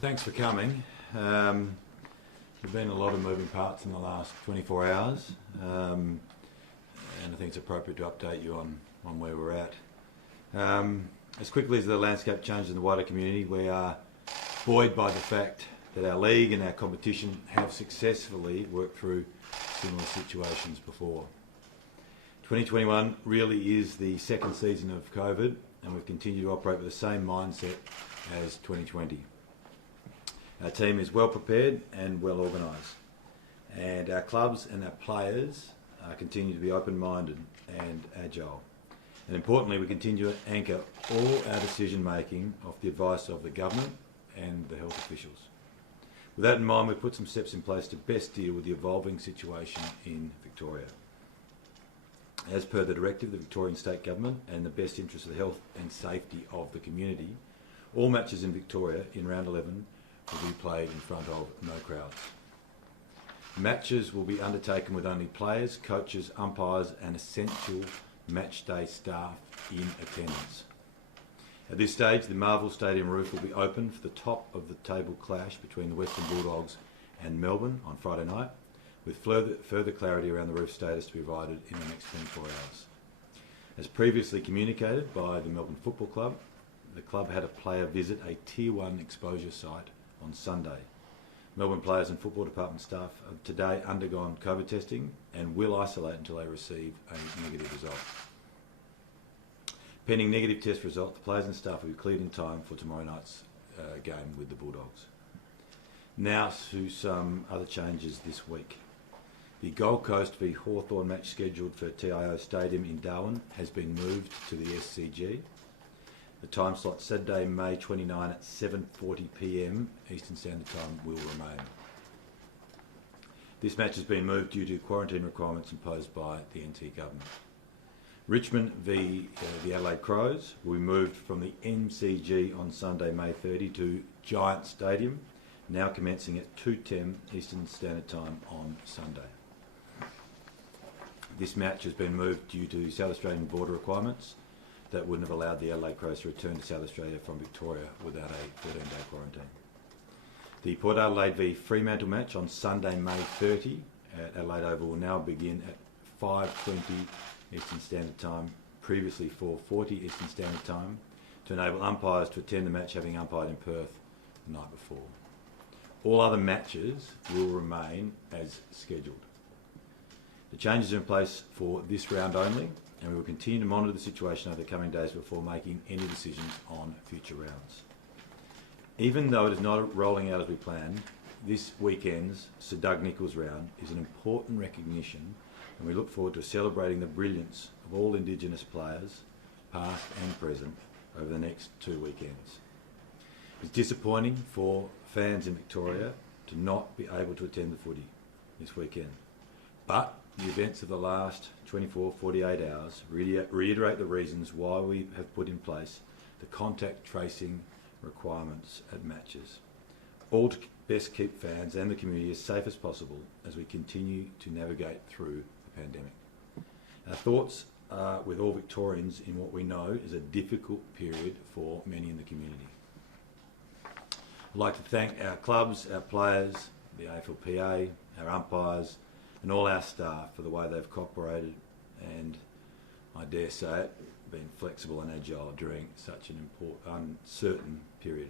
Thanks for coming. There's been a lot of moving parts in the last 24 hours, and I think it's appropriate to update you on where we're at. As quickly as the landscape changes in the wider community, we are buoyed by the fact that our league and our competition have successfully worked through similar situations before. 2021 really is the second season of COVID, and we've continued to operate with the same mindset as 2020. Our team is well prepared and well organised, and our clubs and our players continue to be open-minded and agile. And importantly, we continue to anchor all our decision making off the advice of the government and the health officials. With that in mind, we've put some steps in place to best deal with the evolving situation in Victoria. As per the directive of the Victorian State Government and the best interest of the health and safety of the community, all matches in Victoria in round 11 will be played in front of no crowds. Matches will be undertaken with only players, coaches, umpires and essential match day staff in attendance. At this stage, the Marvel Stadium roof will be open for the top of the table clash between the Western Bulldogs and Melbourne on Friday night, with further clarity around the roof status to be provided in the next 24 hours. As previously communicated by the Melbourne Football Club, the club had a player visit a Tier 1 exposure site on Sunday. Melbourne players and football department staff have today undergone COVID testing and will isolate until they receive a negative result. Pending negative test result, the players and staff will be cleared in time for tomorrow night's game with the Bulldogs. Now to some other changes this week. The Gold Coast v Hawthorn match scheduled for TIO Stadium in Darwin has been moved to the SCG. The time slot Saturday, May 29 at 7:40 p.m. Eastern Standard Time will remain. This match has been moved due to quarantine requirements imposed by the NT Government. Richmond v the Adelaide Crows will be moved from the MCG on Sunday, May 30 to Giant Stadium, now commencing at 2:10 Eastern Standard Time on Sunday. This match has been moved due to South Australian border requirements that wouldn't have allowed the Adelaide Crows to return to South Australia from Victoria without a 14-day quarantine. The Port Adelaide v Fremantle match on Sunday, May 30 at Adelaide Oval will now begin at 5:20 Eastern Standard Time, previously 4:40 Eastern Standard Time, to enable umpires to attend the match having umpired in Perth the night before. All other matches will remain as scheduled. The changes are in place for this round only, and we will continue to monitor the situation over the coming days before making any decisions on future rounds. Even though it is not rolling out as we planned, this weekend's Sir Doug Nicholls round is an important recognition, and we look forward to celebrating the brilliance of all Indigenous players, past and present, over the next 2 weekends. It's disappointing for fans in Victoria to not be able to attend the footy this weekend, but the events of the last 48 hours reiterate the reasons why we have put in place the contact tracing requirements at matches, all to best keep fans and the community as safe as possible as we continue to navigate through the pandemic. Our thoughts are with all Victorians in what we know is a difficult period for many in the community. I'd like to thank our clubs, our players, the AFL our umpires, and all our staff for the way they've cooperated and, I dare say it, been flexible and agile during such an uncertain period.